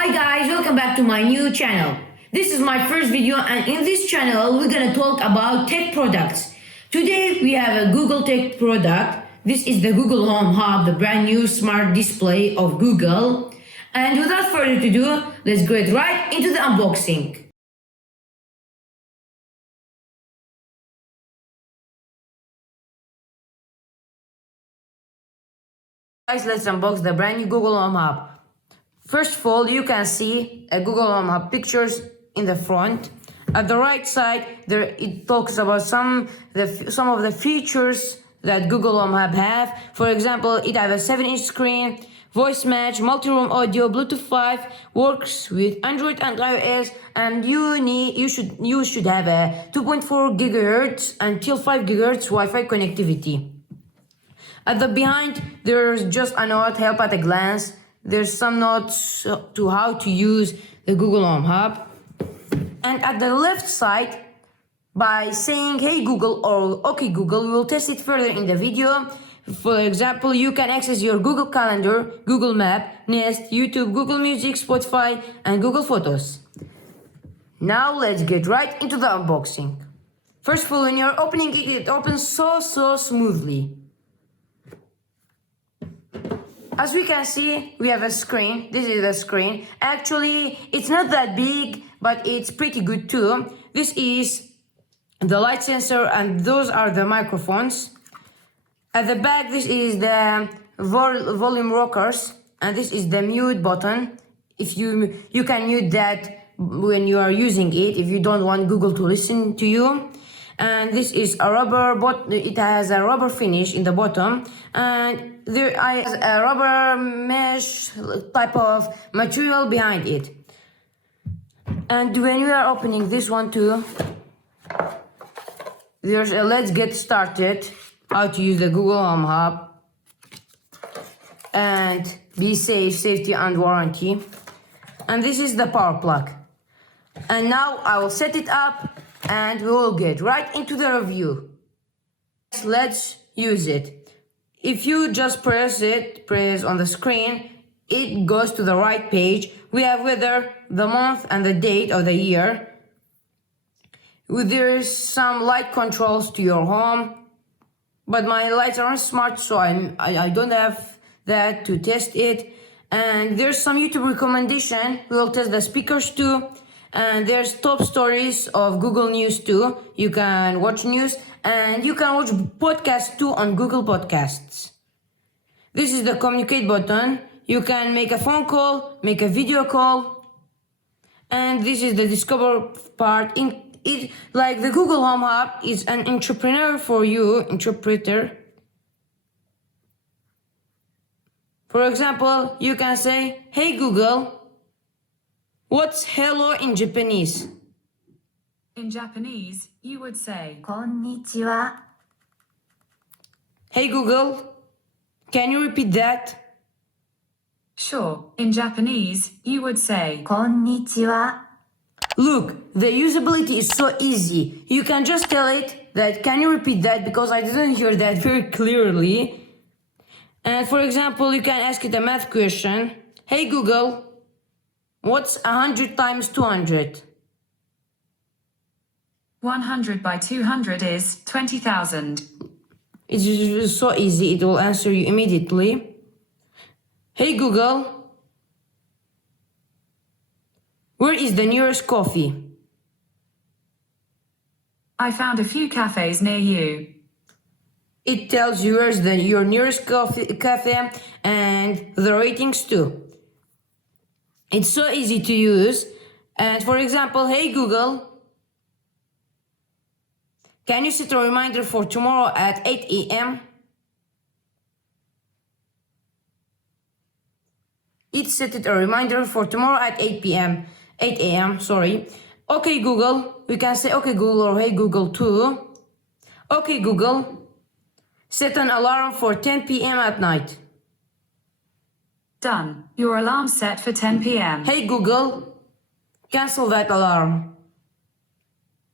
Hi guys, welcome back to my new channel. This is my first video and in this channel we're gonna talk about tech products. Today we have a Google tech product. This is the Google Home Hub, the brand new smart display of Google. And without further ado, let's get right into the unboxing. Guys, let's unbox the brand new Google Home Hub. First of all, you can see a Google Home Hub pictures in the front. At the right side, there it talks about some of the features that Google Home Hub have. For example, it has a 7-inch screen, voice match, multi-room audio, Bluetooth 5, works with Android and iOS, and you should have a 2.4 gigahertz until 5 gigahertz Wi-Fi connectivity. At the behind, there's just a note, help at a glance. There's some notes to how to use the Google Home Hub. And at the left side, by saying hey Google or okay Google, we will test it further in the video. For example, you can access your Google Calendar, Google Map, Nest, YouTube, Google Music, Spotify, and Google Photos. Now let's get right into the unboxing. First of all, when you're opening it, it opens so smoothly. As we can see, we have a screen. This is the screen. Actually, it's not that big, but it's pretty good too. This is the light sensor and those are the microphones. At the back, this is the volume rockers and this is the mute button. If you can mute that when you are using it, if you don't want Google to listen to you. And this is a rubber, but it has a rubber finish in the bottom, and there is a rubber mesh type of material behind it. And when we are opening this one too, there's a let's get started, how to use the Google Home Hub, and be safe, safety and warranty. And this is the power plug. And now I will set it up and we will get right into the review. Let's use it. If you just press on the screen, it goes to the right page. We have weather, the month and the date of the year. There's some light controls to your home, but my lights aren't smart, so I don't have that to test it. And there's some YouTube recommendation. We'll test the speakers too. And there's top stories of Google News too. You can watch news and you can watch podcasts too on Google Podcasts. This is the communicate button. You can make a phone call, make a video call. And this is the discover part. Like the Google Home Hub is an interpreter for you. For example, you can say, hey Google, what's hello in Japanese? In Japanese, you would say, こんにちは。 Hey Google, can you repeat that? sure. In Japanese, you would say, こんにちは。 Look, the usability is so easy. You can just tell it that, can you repeat that? Because I didn't hear that very clearly. And for example, you can ask it a math question. Hey Google, what's 100 times 200? 100 by 200 is 20,000. It's so easy, it will answer you immediately. Hey Google, where is the nearest coffee? I found a few cafes near you. It tells you where's your nearest cafe and the ratings too. It's so easy to use. And for example, hey Google, can you set a reminder for tomorrow at 8 a.m.? It set a reminder for tomorrow at 8 a.m. Sorry. Okay Google, we can say okay Google or hey Google too. Okay Google, set an alarm for 10 p.m. at night. Done. Your alarm's set for 10 p.m. Hey Google, cancel that alarm.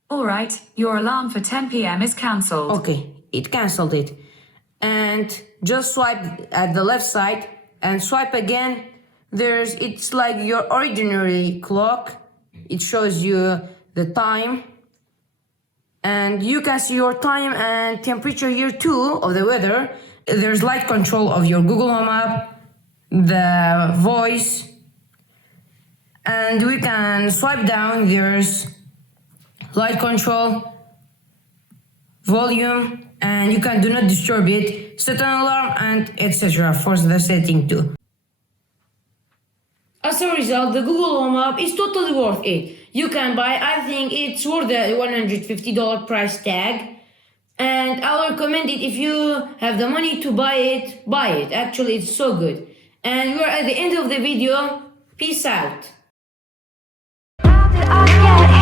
Alright, your alarm for 10 p.m. is cancelled. Okay, it cancelled it. And just swipe at the left side and swipe again It's like your ordinary clock. It shows you the time. And you can see your time and temperature here too of the weather. There's light control of your Google Home app, the voice, and we can swipe down. There's light control, volume, and you can do not disturb it, set an alarm, and etc. for the setting too. As a result, the Google Home app is totally worth it. You can buy, I think it's worth the $150 price tag. And I'll recommend it if you have the money to buy it, buy it. Actually, it's so good. And we're at the end of the video. Peace out. How did I get